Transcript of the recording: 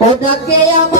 ওটাকে আমার